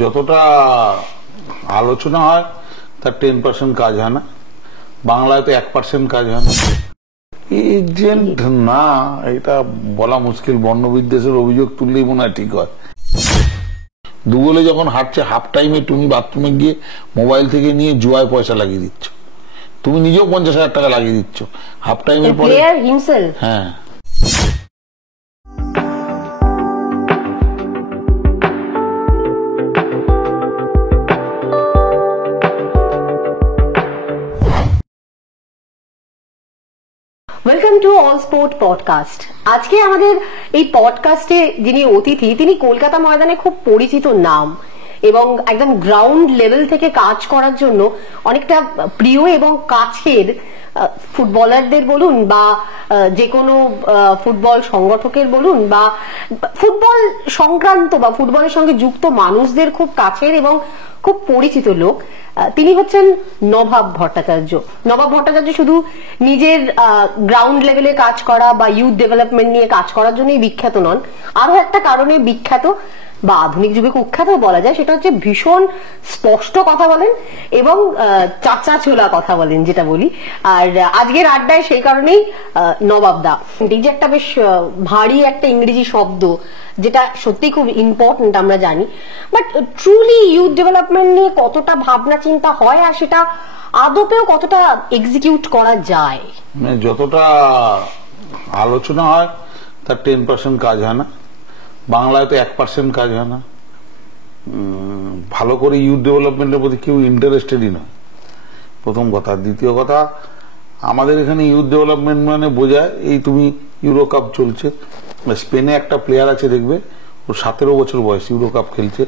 যতটা আলোচনা হয় তার 10% কাজ হয় না, বাংলায় তো 1% কাজ হয় না। এজেন্ট না, এটা বলা মুশকিল। বর্ণবিদ্বেষের অভিযোগ তুললেই মনে হয় ঠিক হয়। দুগোলে যখন হাঁটছে, হাফ টাইমে তুমি বাথরুমে গিয়ে মোবাইল থেকে নিয়ে জুয়ায় পয়সা লাগিয়ে দিচ্ছ, তুমি নিজেও 50,000 টাকা লাগিয়ে দিচ্ছ হাফ টাইমের পরে। হ্যাঁ, welcome to all sport podcast. আজকে আমাদের এই পডকাস্টে যিনি অতিথি, তিনি কলকাতা ময়দানে খুব পরিচিত নাম এবং একদম গ্রাউন্ড লেভেল থেকে কাজ করার জন্য অনেকটা প্রিয় এবং কাছের ফুটবলারদের বলুন বা যে কোনো ফুটবল সংগঠকের বলুন বা ফুটবল সংক্রান্ত বা ফুটবলের সঙ্গে যুক্ত মানুষদের খুব কাছের এবং খুব পরিচিত লোক। তিনি হচ্ছেন নবাব ভট্টাচার্য। নবাব ভট্টাচার্য শুধু নিজের গ্রাউন্ড লেভেলে কাজ করা বা ইউথ ডেভেলপমেন্ট নিয়ে কাজ করার জন্যই বিখ্যাত নন, আরো একটা কারণে বিখ্যাত বা আধুনিক যুগে কুখ্যাত বলা যায়, সেটা হচ্ছে ভীষণ স্পষ্ট কথা বলেন এবং চাচা ছোলা কথা বলেন, যেটা বলি। আর আজকের আড্ডায় সেই কারণেই নবাবদা, এই যে একটা বেশ ভারী একটা ইংরেজি শব্দ, যেটা সত্যি খুব ইম্পর্টেন্ট আমরা জানি, বাট ট্রুলি ইউথ ডেভেলপমেন্ট নিয়ে কতটা ভাবনা চিন্তা হয় আর সেটা আদপেও কতটা এক্সিকিউট করা যায়? যতটা আলোচনা হয় তার 10% কাজ হয় না, বাংলায় তো 1% কাজ হয় না। ভালো করে ইউথ ডেভেলপমেন্টের প্রতি কেউ ইন্টারেস্টেডই নয়, প্রথম কথা। দ্বিতীয় কথা, আমাদের এখানে ইউথ ডেভেলপমেন্ট মানে বোঝায় এই তুমি ইউরো কাপ চলছে, স্পেনে একটা প্লেয়ার আছে দেখবে, ওর 17 বছর বয়স, ইউরো কাপ খেলছে,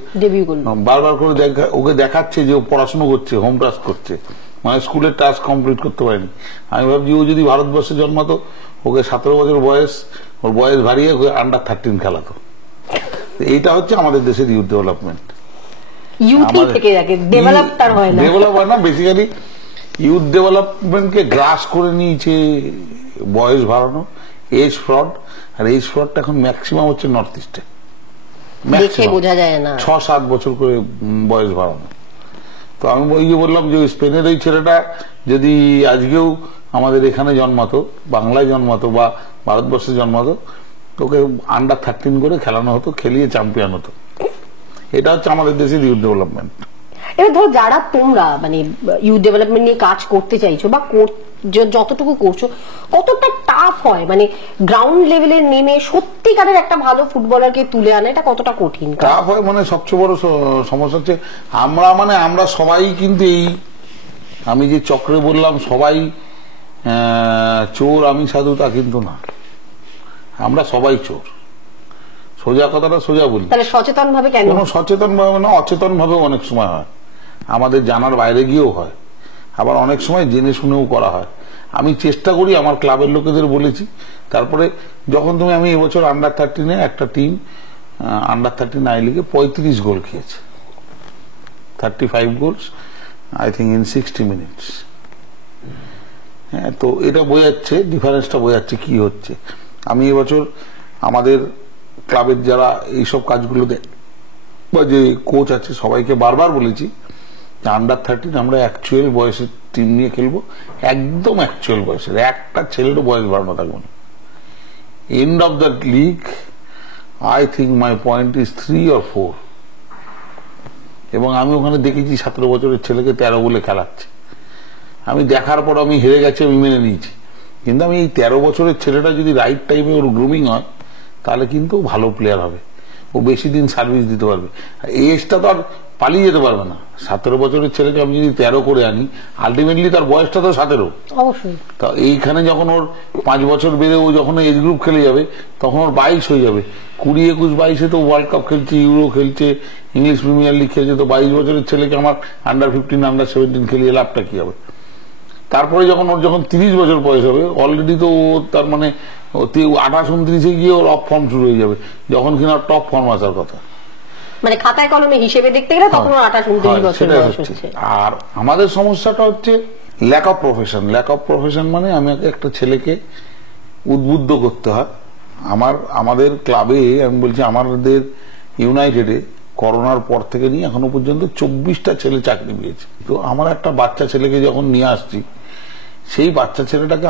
বারবার করে ওকে দেখাচ্ছে যে ও পড়াশোনা করছে, হোম টাস্ক করছে, মানে স্কুলের টাস্ক কমপ্লিট করতে পারেনি। আমি ভাবছি ও যদি ভারতবর্ষে জন্মাতো, ওকে 17 বছর বয়স, ওর বয়স বাড়িয়ে ওকে আন্ডার 13 খেলাতো। এইটা হচ্ছে আমাদের দেশের ইউথ ডেভেলপমেন্ট। ডেভেলপ হয় না, বেসিক্যালি ইউথ ডেভেলপমেন্টকে গ্রাস করে নিয়েছে বয়স বাড়ানো, এজ ফ্রড। আর এজ ফ্রডটা এখন ম্যাক্সিমাম হচ্ছে নর্থ ইস্টে, বোঝা যায় না, 6-7 বছর করে বয়স বাড়ানো। তো আমি ওই যে বললাম যে স্পেনের ওই ছেলেটা যদি আজকেও আমাদের এখানে জন্মাতো, বাংলায় জন্মাতো বা ভারতবর্ষে জন্মাতো, তোকে আন্ডার 13 করে খেলানো হতো, খেলিয়ে চ্যাম্পিয়ন হতো। এটা হচ্ছে আমাদের দেশের ইউথ ডেভেলপমেন্ট। এবার ধরো যারা তোমরা মানে ইউথ ডেভেলপমেন্ট নিয়ে কাজ করতে চাইছো বা যতটুকু করছো, কতটা টাফ হয় মানে গ্রাউন্ড লেভেলে নেমে সত্যিকারের একটা ভালো ফুটবলারকে তুলে আনা, এটা কতটা কঠিন? টাফ হয় মানে সবচেয়ে বড় সমস্যা হচ্ছে আমরা সবাই কিন্তু এই আমি যে চক্রে বললাম সবাই চোর, আমি সাধু, তা কিন্তু না। আমরা সবাই চোর, সোজা কথাটা সোজা বলি। তাহলে সচেতন ভাবে কেন? কোনো সচেতন ভাবে না, অচেতন ভাবে অনেক সময় হয়, আমাদের জানার বাইরে গিয়েও হয়, আবার অনেক সময় জেনে শুনেও করা হয়। আমি চেষ্টা করি, আমার ক্লাবের লোকেদের বলেছি। তারপরে যখন আমি এবছর আন্ডার 13-এ একটা টিম আন্ডার 13 আই লিগে 35 গোল খেয়েছে, 35 goals I think in 60 minutes. হ্যাঁ, তো এটা বোঝাচ্ছে, ডিফারেন্সটা বোঝাচ্ছে কি হচ্ছে। আমি এবছর আমাদের ক্লাবের যারা এইসব কাজগুলো বা যে কোচ আছে সবাইকে বারবার বলেছি আন্ডার 13 আমরা অ্যাকচুয়াল বয়সের টিম নিয়ে খেলবো, একদম অ্যাকচুয়াল বয়সের, একটা ছেলেরও বয়স বাড়ানো থাকবে না। End of the league I think my point is 3 or 4। এবং আমি ওখানে দেখেছি 17 বছরের ছেলেকে 13 বলে খেলাচ্ছে। আমি দেখার পর আমি হেরে গেছি, আমি মেনে নিয়েছি। কিন্তু আমি এই 13 বছরের ছেলেটা যদি রাইট টাইমে ওর গ্রুমিং হয়, তাহলে কিন্তু ভালো প্লেয়ার হবে, ও বেশি দিন সার্ভিস দিতে পারবে। এজটা তো আর পালিয়ে যেতে পারবে না। 17 বছরের ছেলেকে আমি যদি 13 করে আনি, আলটিমেটলি তার বয়সটা তো 17। অবশ্যই। তা এইখানে যখন ওর 5 বছর বেড়ে ও যখন এজ গ্রুপ খেলে যাবে, তখন ওর 22 হয়ে যাবে। 20, 21, 22-এ তো ওয়ার্ল্ড কাপ খেলছে, ইউরো খেলছে, ইংলিশ প্রিমিয়ার লিগ খেলছে। তো 22 বছরের ছেলেকে আমার আন্ডার 15, আন্ডার 17 খেলিয়ে লাভটা কি হবে? তারপরে যখন 30 বছর বয়স হবে, অলরেডি তো তার মানে 28-29-এ গিয়ে ওর অফ ফর্ম শুরু হয়ে যাবে, যখন কিনা টপ ফর্ম আসার কথা। মানে খাতায় কলমে হিসেবে দেখতে গেলে তখন 28-29 বছর বয়স হচ্ছে। আর আমাদের সমস্যাটা হচ্ছে lack of profession. Lack of profession মানে আমাকে একটা ছেলেকে উদ্বুদ্ধ করতে হয়। আমাদের ক্লাবে, আমি বলছি আমাদের ইউনাইটেডে করোনার পর থেকে নিয়ে এখনো পর্যন্ত 24টা ছেলে চাকরি পেয়েছে। তো আমার একটা বাচ্চা ছেলেকে যখন নিয়ে আসছি, সেই বাচ্চা ছেলেটাকে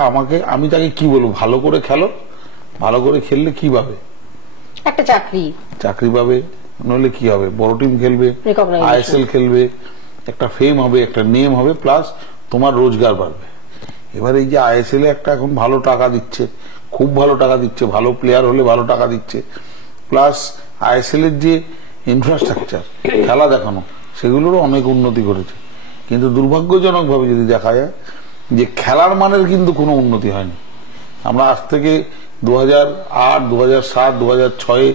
আমি তাকে কি বলবো, ভালো করে খেলো, ভালো করে খেললে কি পাবে, একটা চাকরি পাবে, নইলে কি হবে, বড় টিম খেলবে, Recognition. আইএসএল খেলবে, একটা ফেম হবে, একটা নেম হবে, প্লাস তোমার রোজগার বাড়বে। এবার এই যে আইএসএল এ একটা এখন ভালো টাকা দিচ্ছে, খুব ভালো টাকা দিচ্ছে, ভালো প্লেয়ার হলে ভালো টাকা দিচ্ছে, প্লাস আইএসএল এর যে ইনফ্রাস্ট্রাকচার, খেলা দেখানো, সেগুলোরও অনেক উন্নতি করেছে। কিন্তু দুর্ভাগ্যজনক ভাবে যদি দেখা যায় যে খেলার মানের কিন্তু কোনো উন্নতি হয়নি। আমরা আজ থেকে 2008, 2007, 2006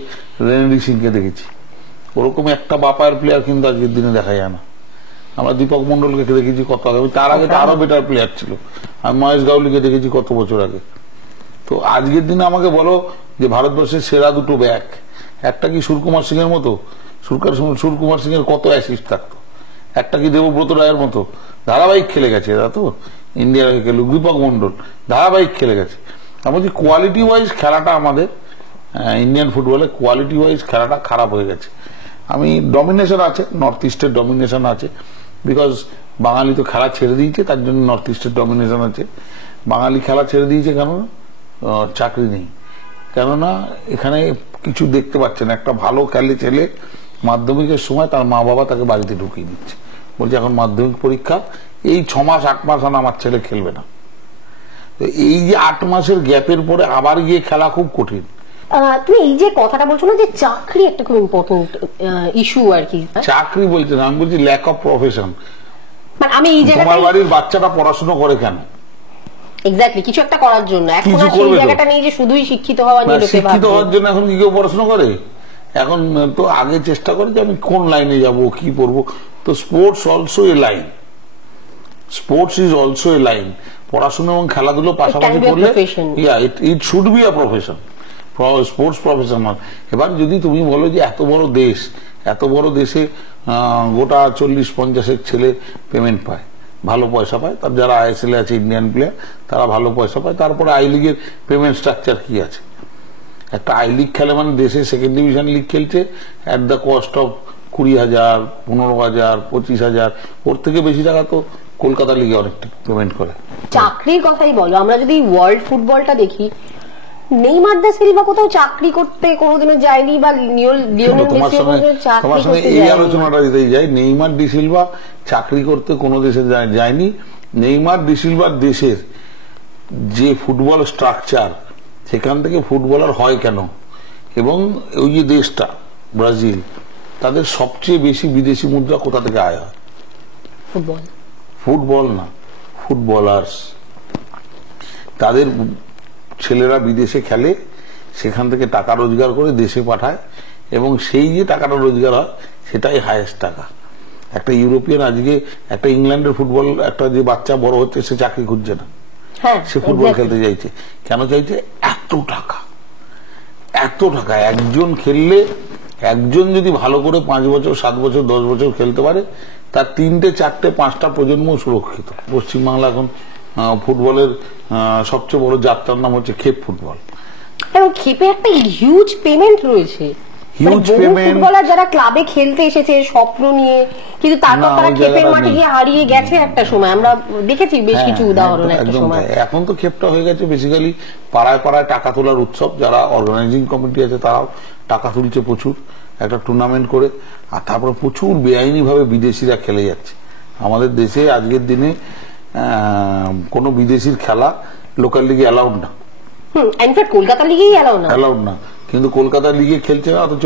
রেনেডি সিংকে দেখেছি, ওরকম একটা বাপায়ের প্লেয়ার কিন্তু আজকের দিনে দেখা যায় না। আমরা দীপক মন্ডলকে দেখেছি কত আগে, তার আগে তো আরো বেটার প্লেয়ার ছিল। আমি মহেশ গাউলিকে দেখেছি কত বছর আগে। তো আজকের দিনে আমাকে বলো যে ভারতবর্ষের সেরা দুটো ব্যাক, একটা কি সূর্যকুমার সিং এর মতো? সূর্যকুমার সিং এর কত অ্যাসিস্ট থাকতো? একটা কি দেবব্রত রায়ের মতো? ধারাবাহিক খেলে গেছে এরা, তো ইন্ডিয়ার হয়ে খেলুক। দীপক মন্ডল ধারাবাহিক খেলে গেছে। আমি বলছি কোয়ালিটি ওয়াইজ খেলাটা আমাদের ইন্ডিয়ান ফুটবলে কোয়ালিটি ওয়াইজ খেলাটা খারাপ হয়ে গেছে। আমি ডমিনেশন আছে, নর্থ ইস্টের ডমিনেশন আছে, বিকজ বাঙালি তো খেলা ছেড়ে দিয়েছে, তার জন্য নর্থ ইস্টের ডমিনেশন আছে। বাঙালি খেলা ছেড়ে দিয়েছে কেন? চাকরি নেই, কেননা এখানে কিছু দেখতে পাচ্ছে না। একটা ভালো খেলে ছেলে মাধ্যমিকের সময় তার মা বাবা তাকে বাড়িতে ঢুকিয়ে দিচ্ছে, বলছে এখন মাধ্যমিক পরীক্ষা, এই 6 মাস 8 মাস আমার ছেলে খেলবে না। তো এই যে 8 মাসের গ্যাপের পরে আবার গিয়ে খেলা খুব কঠিন। তুমি এই যে কথাটা বলছো না, যে চাকরি একটা খুব ইম্পর্টেন্ট ইস্যু আর কি। চাকরি বলছে না, আমি বলছি ল্যাক অফ প্রফেশন। মানে আমি এই তোমার বাড়ির বাচ্চাটা পড়াশোনা করে কেন? এক্স্যাক্টলি, কিছু একটা করার জন্য। এখন কিছু আর সেই করবে তো। জায়গাটা নেই যে শুধুই শিক্ষিত হওয়া নিয়ে লোকে শিক্ষিত ভাবছে। হওয়ার জন্য এখন কি কেউ পড়াশোনা করে? এখন তো আগে চেষ্টা করে যে আমি কোন লাইনে যাব, কি পড়বো। তো sports also a line, sports is also a line. পড়াশোনা এবং খেলাধুলো পাশাপাশি be a করলে profession. It should be a profession, sports professional. এবার যদি তুমি বলো যে এত বড় দেশ, এত বড় দেশে গোটা 40-50 ছেলে পেমেন্ট পায়, ভালো পয়সা পায়, তার যারা আইএসএল আছে ইন্ডিয়ান প্লেয়ার, তারা ভালো পয়সা পায়। তারপরে আই লিগের পেমেন্ট স্ট্রাকচার কি আছে? একটা আই লিগ খেলে মানে দেশে সেকেন্ড ডিভিশন লিগ খেলছে অ্যাট দ্য কস্ট অফ 20,000, 15,000, 25,000। ওর থেকে বেশি টাকা তো কলকাতা লিগে অনেক পেমেন্ট করে। চাকরির কথাই বলো, আমরা যদি ওয়ার্ল্ড ফুটবলটা দেখি, নেইমার দা সিলভা কোথাও চাকরি করতে কোনোদিনও যায়নি, বা লিওনেল মেসি তোমার সঙ্গে এই আলোচনাটা দিতেই যাই। নেইমার ডি সিলভা চাকরি করতে কোনো দেশে যায়নি। নেইমার ডি সিলভার দেশের যে ফুটবল স্ট্রাকচার, সেখান থেকে ফুটবলার হয় কেন, এবং ওই যে দেশটা ব্রাজিল, তাদের সবচেয়ে বেশি বিদেশি মুদ্রা কোথা থেকে আয় হয়? ফুটবল না, ফুটবলার্স। তাদের ছেলেরা বিদেশে খেলে, সেখান থেকে টাকা রোজগার করে দেশে পাঠায়, এবং সেই যে টাকাটা রোজগার হয় সেটাই হাইয়েস্ট টাকা। একটা ইউরোপিয়ান আজকে, একটা ইংল্যান্ডের ফুটবল একটা যে বাচ্চা বড় হচ্ছে, সে চাকরি খুঁজছে না, সে ফুটবল খেলতে চাইছে। কেন চাইছে? এত টাকা, এত টাকা। একজন খেললে, একজন যদি ভালো করে 5 বছর 7 বছর 10 বছর খেলতে পারে, তার 3টে 4টে 5টা প্রজন্ম সুরক্ষিত। পশ্চিমবাংলা এখন ফুটবলের সবচেয়ে বড় যাত্রার নাম হচ্ছে খেপ ফুটবল, এবং খেপে একটা হিউজ পেমেন্ট রয়েছে। Huge payment. ফুটবলার যারা ক্লাবে খেলতে এসেছে স্বপ্ন নিয়ে, কিন্তু তারপর তারা খেপের মাঠে গিয়ে হারিয়ে গেছে একটা সময়। আমরা দেখেছি বেশ কিছু উদাহরণ একটা সময়। এখন তো খেপটা হয়ে গেছে বেসিক্যালি পাড়ায় পাড়ায় টাকা তোলার উৎসব। যারা অর্গানাইজিং কমিটি আছে তারাও টাকা তুলছে প্রচুর, একটা টুর্নামেন্ট করে, আর তারপরে প্রচুর বেআইনি ভাবে বিদেশিরা খেলে যাচ্ছে। আমাদের দেশে আজকের দিনে কোন বিদেশির খেলা লোকাল লিগে অ্যালাউড না। ইনফ্যাক্ট কলকাতা লিগেই অ্যালাউড না। কিন্তু কলকাতা লিগে খেলছে না, অথচ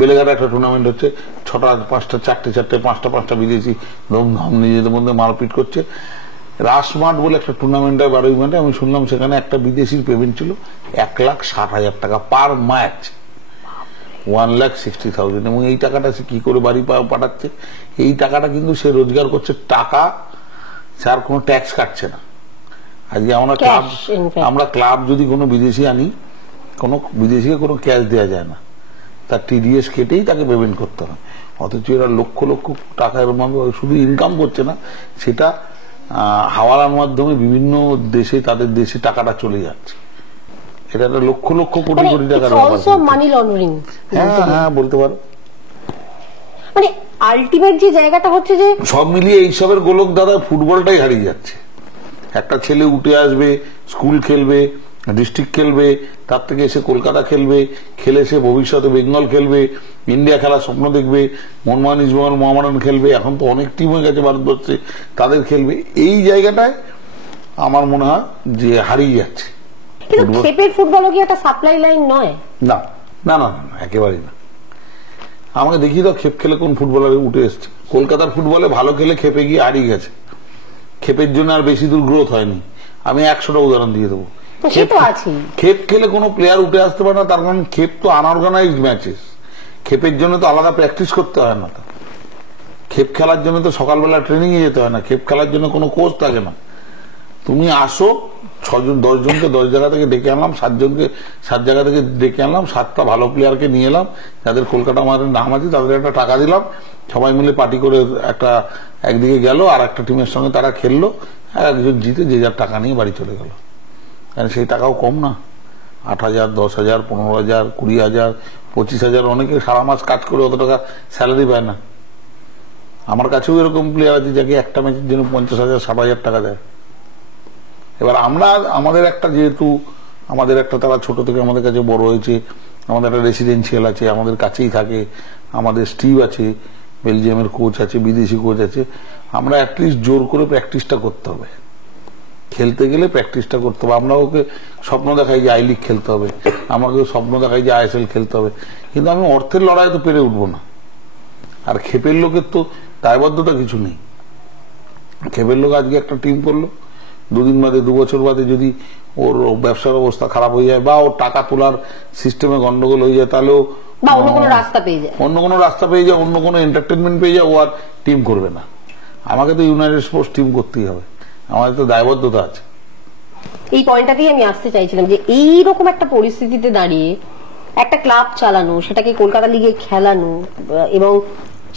বেলেঘাটে একটা টুর্নামেন্ট হচ্ছে, 6টা 5টা 4টে 5টা বিদেশি ধুমধাম নিজেদের মধ্যে মারপিট করছে। রাসমাট বলে একটা টুর্নামেন্ট হয় 12 ঘন্টা, আমি শুনলাম সেখানে একটা বিদেশির পেমেন্ট ছিল 1,60,000 টাকা পার ম্যাচ, 1,60,000। এবং এই টাকাটা সে কি করে বাড়ি পাঠাচ্ছে? এই টাকাটা কিন্তু সে রোজগার করছে টাকা, যার কোনো ট্যাক্স কাটছে না। আজকে আমরা ক্লাব যদি কোনো বিদেশি আনি, কোনো বিদেশিকে কোনো ক্যাশ দেওয়া যায় না, তার টিডিএস কেটেই তাকে পেমেন্ট করতে হয়। অথচ এরা লক্ষ লক্ষ টাকা এর মাধ্যমে শুধু ইনকাম করছে না, সেটা হাওয়ালার মাধ্যমে বিভিন্ন দেশে, তাদের দেশে টাকাটা চলে যাচ্ছে। এটা একটা লক্ষ লক্ষ কোটি কোটি টাকার ব্যাপার। মানি লন্ডারিং, হ্যাঁ বলতে পারো। মানে আলটিমেট যে জায়গাটা হচ্ছে যে সব মিলিয়ে এইসবের গোলক দাদা ফুটবলটাই হারিয়ে যাচ্ছে। একটা ছেলে উঠে আসবে, স্কুল খেলবে, ডিস্ট্রিক্ট খেলবে, তার থেকে এসে কলকাতা খেলবে, খেলে সে ভবিষ্যতে বেঙ্গল খেলবে, ইন্ডিয়া খেলার স্বপ্ন দেখবে, মোহনবাগান ইস্টবেঙ্গল মোহামেডান খেলবে, এখন তো অনেক টিম হয়ে গেছে ভারতবর্ষে, তাদের খেলবে। এই জায়গাটায় আমার মনে হয় যে হারিয়ে যাচ্ছে। কিন্তু খেপের ফুটবলও কি একটা সাপ্লাই লাইন নয়? না না না না, একেবারেই না। আমাকে দেখি তো খেপ খেলে কোন ফুটবলার উঠে এসছে। কলকাতার ফুটবলে ভালো খেলে খেপে গিয়ে হারিয়ে গেছে, খেপের জন্য আর বেশি দূর গ্রোথ হয়নি। আমি 100টা উদাহরণ দিয়ে দেবো। খেপ খেলে কোনো প্লেয়ার উঠে আসতে পারে না, তার কারণ খেপ তো আনঅর্গানাইজড ম্যাচেস। খেপের জন্য তো আলাদা প্র্যাকটিস করতে হয় না। খেপ খেলার জন্য তো সকালবেলা ট্রেনিং এ যেতে হয় না, খেপ খেলার জন্য কোনো কোচ থাকে না। তুমি আসো, 6জন 10 জনকে 10 জায়গা থেকে ডেকে আনলাম, 7 জনকে 7 জায়গা থেকে ডেকে আনলাম, 7টা ভালো প্লেয়ারকে নিয়ে এলাম, যাদের কলকাতা আমাদের নাম আছে, তাদের একটা টাকা দিলাম, সবাই মিলে পার্টি করে একটা একদিকে গেল, আর একটা টিমের সঙ্গে তারা খেললো, আর একজন জিতে যে যার টাকা নিয়ে বাড়ি চলে গেল। কারণ সেই টাকাও কম না, 8,000, 10,000, 15,000, 20,000, 25,000, অনেকে সারা মাস কাজ করে অত টাকা স্যালারি পায় না। আমার কাছেও এরকম প্লেয়ার আছে যাকে একটা ম্যাচের জন্য 50,000, 60,000 টাকা দেয়। এবার আমরা আমাদের একটা, যেহেতু আমাদের একটা, তারা ছোট থেকে আমাদের কাছে বড় হয়েছে, আমাদের একটা রেসিডেন্সিয়াল আছে, আমাদের কাছেই থাকে, আমাদের স্টিভ আছে, বেলজিয়ামের কোচ আছে, বিদেশি কোচ আছে, আমরা অ্যাটলিস্ট জোর করে প্র্যাকটিসটা করতে হবে। খেলতে গেলে প্র্যাকটিসটা করতে হবে। আমরা ওকে স্বপ্ন দেখাই যে আই লিগ খেলতে হবে, আমাকে স্বপ্ন দেখাই যে ISL খেলতে হবে, কিন্তু আমি অর্থের লড়াই তো পেরে উঠবো না। আর খেপের লোকের তো দায়বদ্ধতা কিছু নেই। খেপের লোক আজকে একটা টিম করলো, 2 দিন বাদে, 2 বছর বাদে যদি ওর ব্যবসার অবস্থা খারাপ হয়ে যায়, বা ওর টাকা তোলার সিস্টেমে গন্ডগোল হয়ে যায়, তাহলেও অন্য কোনো রাস্তা পেয়ে যায়, অন্য কোনো এন্টারটেনমেন্ট পেয়ে যায়, ও আর টিম করবে না। আমাকে তো ইউনাইটেড স্পোর্টস টিম করতেই হবে, আমাদের তো দায়বদ্ধতা আছে। এই পয়েন্টটাতেই আমি আসতে চাইছিলাম যে এইরকম একটা পরিস্থিতিতে দাঁড়িয়ে একটা ক্লাব চালানো, সেটাকে কলকাতা লিগে খেলানো, এবং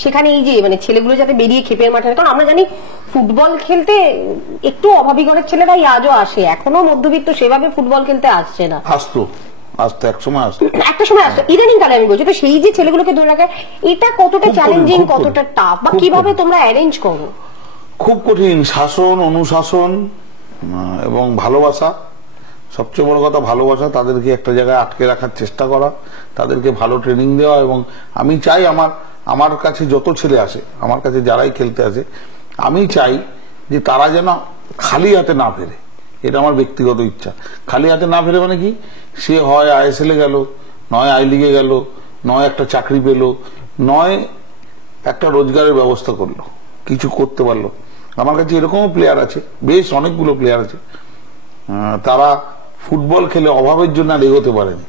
সেখানে এই যে মানে ছেলেগুলো যাতে বেরিয়ে খেপের মাঠে, কারণ আমরা জানি ফুটবল খেলতে একটু অভাবী ঘরের ছেলেরাই আজও আসে, এখনো মধ্যবিত্ত সেভাবে ফুটবল খেলতে আসছে না। আসতো এক সময় আসতো, ইদানিং কালে আমি বলছি। তো সেই যে ছেলেগুলোকে ধরে রাখা, এটা কতটা চ্যালেঞ্জিং, কতটা টাফ, বা কিভাবে তোমরা অ্যারেঞ্জ করো? খুব কঠিন। শাসন, অনুশাসন এবং ভালোবাসা, সবচেয়ে বড় কথা ভালোবাসা। তাদেরকে একটা জায়গায় আটকে রাখার চেষ্টা করা, তাদেরকে ভালো ট্রেনিং দেওয়া। এবং আমি চাই আমার কাছে যত ছেলে আসে, আমার কাছে যারাই খেলতে আসে, আমি চাই যে তারা যেন খালি হাতে না ফেরে। এটা আমার ব্যক্তিগত ইচ্ছা। খালি হাতে না ফেরে মানে কি, সে হয় ISL এ গেল, নয় আই লিগে গেল, নয় একটা চাকরি পেল, নয় একটা রোজগারের ব্যবস্থা করলো, কিছু করতে পারলো। আমার কাছে এরকমও প্লেয়ার আছে, বেশ অনেকগুলো প্লেয়ার আছে, তারা ফুটবল খেলে অভাবের জন্য আর এগোতে পারেনি।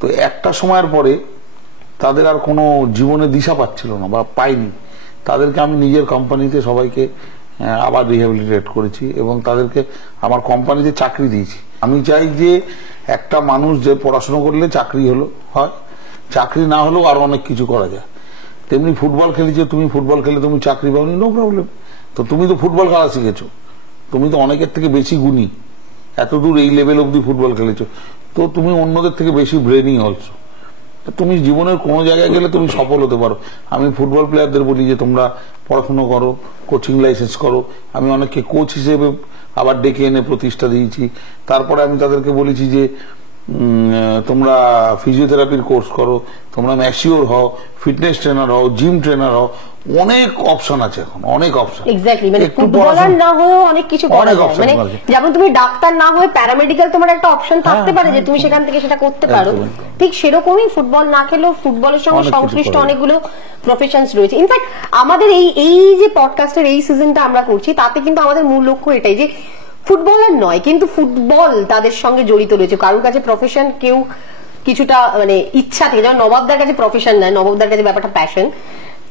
তো একটা সময়ের পরে তাদের আর কোনো জীবনে দিশা পাচ্ছিল না বা পাইনি। তাদেরকে আমি নিজের কোম্পানিতে সবাইকে আবার রিহ্যাবিলিটেট করেছি এবং তাদেরকে আমার কোম্পানিতে চাকরি দিয়েছি। আমি চাই যে একটা মানুষ যে পড়াশোনা করলে চাকরি হয়, চাকরি না হলেও আরো অনেক কিছু করা যায়। তেমনি ফুটবল খেলেছে, তুমি ফুটবল খেলে তুমি চাকরি পাওনি, নো প্রবলেম। তো তুমি তো ফুটবল খেলা শিখেছো, তুমি তো অনেকের থেকে বেশি গুণী, এতদূর এই লেভেল অব্দি ফুটবল খেলেছো, তো তুমি অন্যদের থেকে বেশি ব্রেনিং অলসো। তুমি জীবনের কোনো জায়গায় গেলে তুমি সফল হতে পারো। আমি ফুটবল প্লেয়ারদের বলি যে তোমরা পড়াশোনা করো, কোচিং লাইসেন্স করো। আমি অনেককে কোচ হিসেবে আবার ডেকে এনে প্রতিষ্ঠা দিয়েছি। তারপরে আমি তাদেরকে বলেছি যে তোমরা ফিজিওথেরাপির কোর্স করো, তোমরা ম্যাচিওর হও, ফিটনেস ট্রেনার হও, জিম ট্রেনার হও। অনেক অপশন আছে এখন, অনেক অপশন। এক্স্যাক্টলি, মানে ফুটবলার না হয়ে অনেক কিছু করা যায়। মানে যেমন তুমি ডাক্তার না হয়ে প্যারামেডিক্যাল তোমার একটা অপশন থাকতে পারে যে তুমি সেখান থেকে সেটা করতে পারো। ঠিক সেরকমই ফুটবল না খেলেও ফুটবলের সঙ্গে সংশ্লিষ্ট অনেকগুলো প্রফেশনস রয়েছে। ইনফ্যাক্ট আমাদের এই যে পডকাস্টের এই সিজনটা আমরা করছি, তাতে কিন্তু আমাদের মূল লক্ষ্য এটাই যে ফুটবলার নয়, কিন্তু ফুটবল তাদের সঙ্গে জড়িত রয়েছে। কারোর কাছে প্রফেশন, কেউ কিছুটা মানে ইচ্ছা থেকে, যেমন নবাবদার কাছে প্রফেশন নয়, নবাবদার কাছে ব্যাপারটা প্যাশন,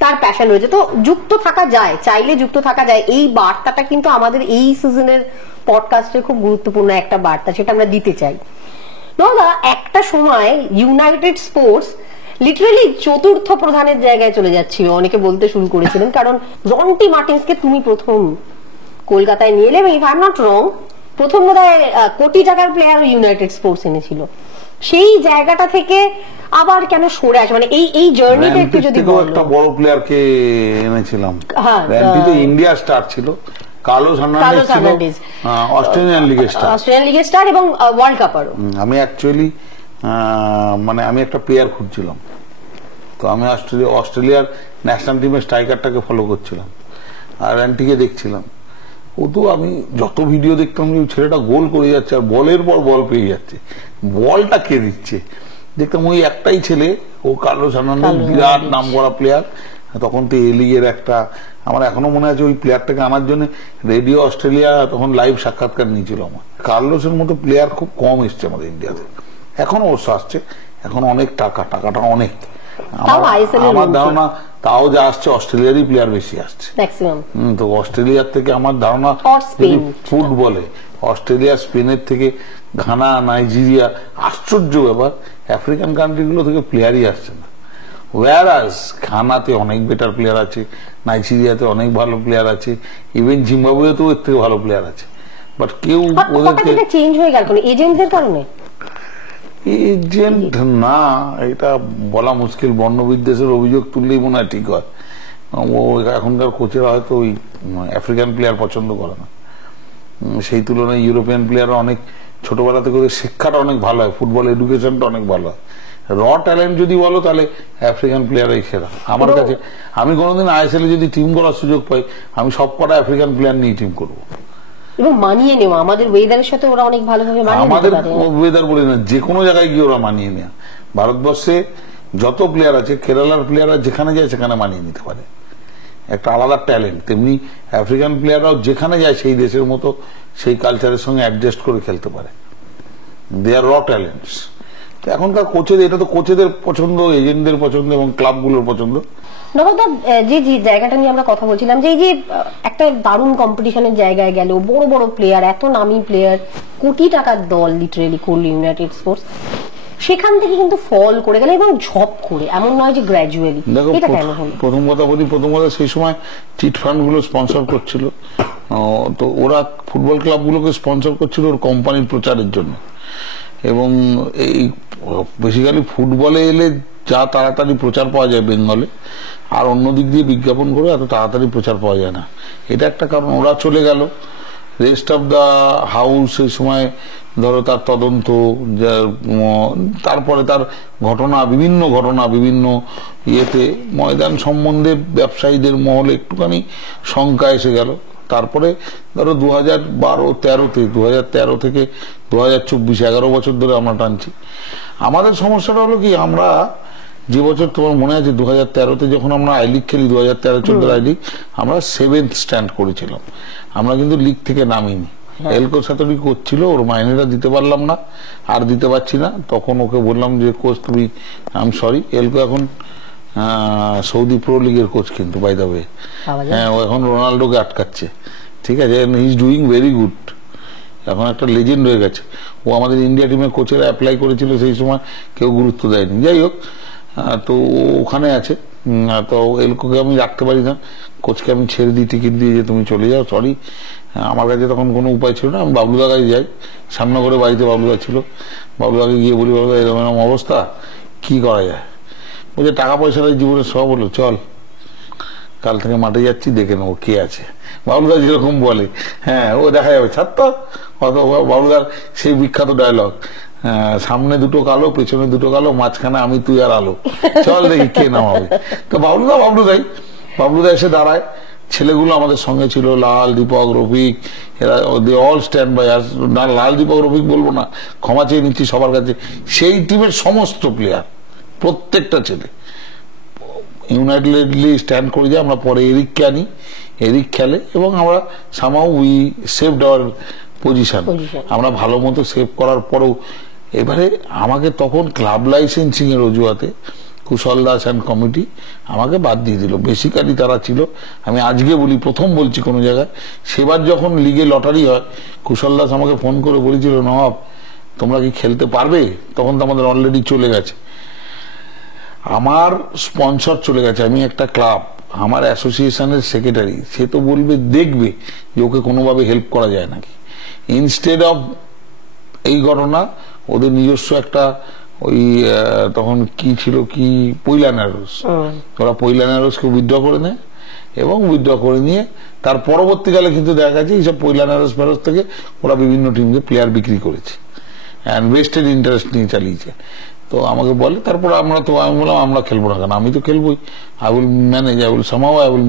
তার প্যাশন রয়েছে। তো যুক্ত থাকা যায়, চাইলে যুক্ত থাকা যায়। এই বার্তাটা কিন্তু আমাদের এই সিজনের পডকাস্টের খুব গুরুত্বপূর্ণ একটা বার্তা, সেটা আমরা দিতে চাই। নবা একটা সময় ইউনাইটেড স্পোর্টস লিটারালি চতুর্থ প্রধানের জায়গায় চলে যাচ্ছিল, অনেকে বলতে শুরু করেছিলেন। কারণ রন্টি মার্টিন্সকে তুমি প্রথম কলকাতায় নিয়ে এলে, if I am not wrong, প্রথম বোধহয় কোটি টাকার প্লেয়ার ইউনাইটেড স্পোর্টস এনেছিল। সেই জায়গাটা থেকে আবার কেন সরে আসে, মানে এই জার্নিটা একটু যদি একটা বড় প্লেয়ারকে এনেছিলাম। হ্যাঁ, র্যান্টি তো ইন্ডিয়া স্টার ছিল, কার্লোস হার্নান্ডেজ অস্ট্রেলিয়ান লিগের স্টার এবং ওয়ার্ল্ড কাপারও। আমি অ্যাকচুয়ালি মানে আমি একটা প্লেয়ার খুঁজছিলাম, তো আমি অস্ট্রেলিয়ার ন্যাশনাল টিমের স্ট্রাইকারটাকে ফলো করছিলাম আর র্যান্টিকে দেখছিলাম। ও তো আমি যত ভিডিও দেখতাম যে ছেলেটা গোল করে যাচ্ছে আর বলের পর বল পেয়ে যাচ্ছে, বলটা কে দিচ্ছে দেখতাম। ওই একটাই ছেলে, ও কার্লোস হার্নান্ডেজ, বিরাট নাম করা প্লেয়ার। তখন তো এ লিগের একটা, আমার এখনো মনে আছে ওই প্লেয়ারটাকে আনার জন্য রেডিও অস্ট্রেলিয়া তখন লাইভ সাক্ষাৎকার নিয়েছিল আমার। কার্লোসের মতো প্লেয়ার খুব কম এসছে আমাদের ইন্ডিয়াতে, এখন অবশ্য আসছে, এখন অনেক টাকাটা অনেক। আমার ধারণা তাও যা আসছে অস্ট্রেলিয়ারই প্লেয়ার বেশি আসছে তো অস্ট্রেলিয়ার থেকে আমার ধারণা ফুটবলে অস্ট্রেলিয়া, স্পেনের থেকে ঘানা, নাইজেরিয়া, আশ্চর্য ব্যাপার আফ্রিকান কান্ট্রিগুলো থেকে প্লেয়ারই আসছে না। ওয়ারাস ঘানাতে অনেক বেটার প্লেয়ার আছে, নাইজেরিয়াতে অনেক ভালো প্লেয়ার আছে, ইভেন জিম্বাবুয়েতেও এর থেকে ভালো প্লেয়ার আছে, বাট কেউ ওদেরকে চেঞ্জ হয়ে গেল এজেন্টদের কারণে। এজেন্ট না, এটা বলা মুশকিল, বর্ণবিদ্বেষের অভিযোগ তুললেই মনে হয় ঠিক হয়। ও এখনকার কোচেরা হয়তো ওই আফ্রিকান প্লেয়ার পছন্দ করে না, সেই তুলনায় ইউরোপিয়ান প্লেয়াররা অনেক ছোটবেলা থেকে ওদের শিক্ষাটা অনেক ভালো হয়, ফুটবল এডুকেশনটা অনেক ভালো হয়। র ট্যালেন্ট যদি বলো তাহলে আফ্রিকান প্লেয়ারই সেরা আমার কাছে। আমি কোনোদিন আইএসএল যদি টিম করার সুযোগ পাই, আমি সব কটা আফ্রিকান প্লেয়ার নিয়ে টিম করবো। এবং মানিয়ে নেওয়া আমাদের ওয়েদারের সাথে ওরা অনেক ভালোভাবে মানিয়ে নিতে পারে। আমাদের ওয়েদার বলি না, যে কোনো জায়গায় গিয়ে ওরা মানিয়ে নেয়। ভারতবর্ষে যত প্লেয়ার আছে, কেরালার প্লেয়াররা যেখানে যায় সেখানে মানিয়ে নিতে পারে, একটা আলাদা ট্যালেন্ট। তেমনি আফ্রিকান প্লেয়াররাও যেখানে যায় সেই দেশের মতো সেই কালচারের সঙ্গে অ্যাডজাস্ট করে খেলতে পারে। দে আর র ট্যালেন্টস। এখনকার কোচেদের, এটা তো কোচেদের পছন্দ, এজেন্টদের পছন্দ এবং ক্লাবগুলোর পছন্দ। নবাবদা, যে জায়গাটা নিয়ে আমরা কথা বলছিলাম, যে এই যে একটা দারুণ কম্পিটিশনের জায়গায় গেল, বড় বড় প্লেয়ার, এত নামি প্লেয়ার, কোটি টাকার দল লিটারেলি করল ইউনাইটেড স্পোর্টস, সেখান থেকে কিন্তু ফল করে গেল এবং ঝপ করে, এমন নয় যে গ্র্যাজুয়ালি। এটা কেন হলো? প্রথম কথা সেই সময় চিট ফান্ড গুলো স্পন্সর করছিল, তো ওরা ফুটবল ক্লাবগুলোকে স্পন্সর করছিল ওর কোম্পানির প্রচারের জন্য। এবং এই বেসিক্যালি ফুটবলে এলে যা তাড়াতাড়ি প্রচার পাওয়া যায় বেঙ্গলে, আর অন্য দিক দিয়ে বিজ্ঞাপন করে এত তাড়াতাড়ি প্রচার পাওয়া যায় না, এটা একটা কারণ। ওরা চলে গেল, রেস্ট অফ দা হাউস সেই সময় ধরো তার তদন্ত, তারপরে তার বিভিন্ন ঘটনা বিভিন্ন ইয়েতে ময়দান সম্বন্ধে ব্যবসায়ীদের মহলে একটুখানি শঙ্কা এসে গেল। তারপরে ধরো 2013 থেকে 2024, 11 বছর ধরে আমরা টানছি। আমাদের সমস্যাটা হলো কি, আমরা যে বছর তোমার মনে আছে 2013-তে যখন আমরা আই লিগ খেলি, 2013-14 আই লিগ, আমরা 7th স্ট্যান্ড করেছিলাম, আমরা কিন্তু লিগ থেকে নামিনি। এলকো সাথে করছিল, ওর মাইনেটা দিতে পারলাম না, আর দিতে পারছি না। তখন ওকে বললাম যে কোচ তুমি, আই এম সরি, এলকো এখন সৌদি প্রো লিগের কোচ কিন্তু বাই দ্য ওয়ে। হ্যাঁ, ও এখন রোনাল্ডোকে আটকাচ্ছে, ঠিক আছে, he is doing very good, এখন একটা লেজেন্ড হয়ে গেছে। ও আমাদের ইন্ডিয়া টিমের কোচেরা অ্যাপ্লাই করেছিল, সেই সময় কেউ গুরুত্ব দেয়নি। যাই হোক, তো ওখানে আছে, তো এলকোকে আমি রাখতে পারি না, কোচকে আমি ছেড়ে দিই টিকিট দিয়ে, যে তুমি চলে যাও, সরি। আমার কাছে তখন কোনো উপায় ছিল না, আমি বাবলুদার কাছে যাই, সামনে করে বাড়িতে বাবলুদা ছিল, বাবলুদাকে গিয়ে বলি, বাবলুদা এরকম অবস্থা, কি করা যায়? বলছে টাকা পয়সাটাই জীবনের সব, হলো চল কাল থেকে মাঠে যাচ্ছি, দেখে নেবো কে আছে। বাবলুদা যেরকম বলে, হ্যাঁ ও দেখা যাবে, ছাত্র অত। বাবলুদার সেই বিখ্যাত ডায়লগ, সামনে দুটো কালো, পেছনে দুটো কালো, মাঝখানে আমি, তুই আর আলো, চল দেখি কে নামাবে। তো বাবলুদা এসে দাঁড়ায়, ছেলেগুলো আমাদের সঙ্গে ছিল, লাল, দীপক, রফিক, এরা they all stand by us. না, লাল, দীপক, রফিক বলবো না, ক্ষমা চেয়ে নিচ্ছি সবার কাছে, সেই টিমের সমস্ত প্লেয়ার, প্রত্যেকটা ছেলে ইউনাইটেডলি স্ট্যান্ড করে যায়। আমরা পরে এরিককে আনি, এরিক খেলে, এবং আমরা somehow we saved our position. আমরা ভালো মতো সেভ করার পরেও, এবারে আমাকে তখন ক্লাব লাইসেন্সিং এর অজুহাতে কুশল দাস অ্যান্ড কমিটি আমাকে বাদ দিয়ে দিল। বেসিক্যালি তারা ছিল, আমি আজকে বলি, প্রথম বলছি কোনো জায়গায়, সেবার যখন লিগে লটারি হয়, কুশল দাস আমাকে ফোন করে বলেছিল, নবাব তোমরা কি খেলতে পারবে? তখন তো আমাদের অলরেডি চলে গেছে, আমার স্পন্সর চলে গেছে, আমি একটা ক্লাব, আমার অ্যাসোসিয়েশনের সেক্রেটারি, সে তো বলবে, দেখবে যে ওকে কোনোভাবে হেল্প করা যায় নাকি। ইনস্টেড অফ এই ঘটনা, ওদের নিজস্ব একটা ওই তখন কি ছিল কি পৈলান অ্যারোস, ওরা পৈলান অ্যারোসকে উইথড্র করে নেয় এবং উইথড্র করে নিয়ে তার পরবর্তীকালে কিন্তু দেখা গেছে এইসব পৈলান অ্যারোস ফেরোস থেকে ওরা বিভিন্ন টিমকে প্লেয়ার বিক্রি করেছে অ্যান্ড ওয়েস্টেড ইন্টারেস্ট নিয়ে চালিয়েছে। তো আমাকে বলে, তারপর আমি বললাম আমরা খেলবো না কেন, আমি তো খেলবোই, আই উইল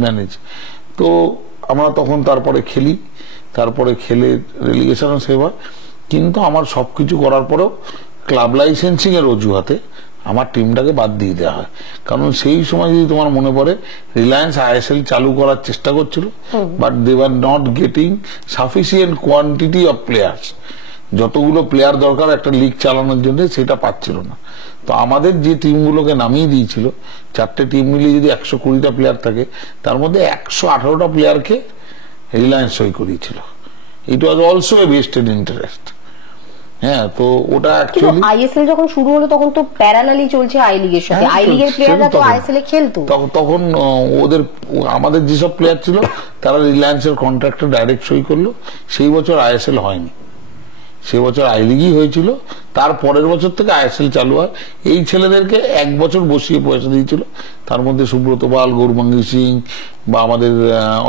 ম্যানেজ। তো আমরা তখন তারপরে খেলি, তারপরে খেলে রেলিগেশন সেবা, কিন্তু আমার সবকিছু করার পরেও ক্লাব লাইসেন্সিং এর অজুহাতে আমার টিমটাকে বাদ দিয়ে দেওয়া হয়। কারণ সেই সময় যদি তোমার মনে পড়ে, রিলায়েন্স আইএসএল চালু করার চেষ্টা করছিল, but they were not getting sufficient quantity of players. যতগুলো প্লেয়ার দরকার একটা লিগ চালানোর জন্য সেটা পাচ্ছিল না। তো আমাদের যে টিমগুলোকে নামিয়ে দিয়েছিল, 4টে টিম মিলিয়ে যদি 120টা প্লেয়ার থাকে, তার মধ্যে 118টা প্লেয়ারকে রিলায়েন্স সই করিয়েছিল। It was also a vested interest. হ্যাঁ, তো ওটা অ্যাকচুয়ালি আইএসএল যখন শুরু হলো তখন তো প্যারালালি চলছে আই লিগের সাথে, আই লিগের প্লেয়াররা তো আইএসএল এ খেলতো। তখন আমাদের যেসব প্লেয়ার ছিল তারা রিলায়েন্সের কন্ট্রাক্টে ডাইরেক্ট সই করলো। সেই বছর আইএসএল হয়নি, সে বছর আই লিগই হয়েছিল। তার পরের বছর থেকে আইএসএল চালু হয়। এই ছেলেদেরকে 1 বছর বসিয়ে পয়সা দিয়েছিল, তার মধ্যে সুব্রত পাল, গৌরবাঙ্গী সিং বা আমাদের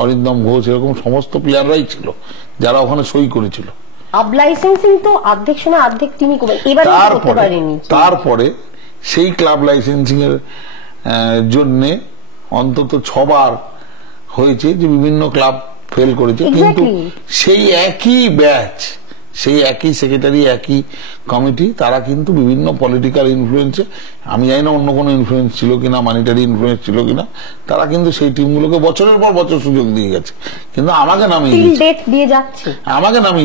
অরিন্দম ঘোষ, এরকম সমস্ত প্লেয়াররাই ছিল যারা ওখানে সই করেছিল। আব লাইসেন্সিং তো অর্ধেক সময় অর্ধেক টিমই করবে, এবারে করতে পারেনি। তারপরে সেই ক্লাব লাইসেন্সিং এর জন্য অন্তত 6বার হয়েছে যে বিভিন্ন ক্লাব ফেল করেছে, কিন্তু সেই একই ব্যাচ, সেই একই সেক্রেটারি, একই কমিটি, তারা কিন্তু বিভিন্ন পলিটিক্যাল ইনফ্লুয়েন্সে, আমি জানি না অন্য কোনো ইনফ্লুয়েন্স ছিল কিনা, মানিটারি ইনফ্লুয়েন্স ছিল কিনা, তারা কিন্তু সেই টিমগুলোকে বছরের পর বছর সুযোগ দিয়ে গেছে, কিন্তু আমাকে নামিয়ে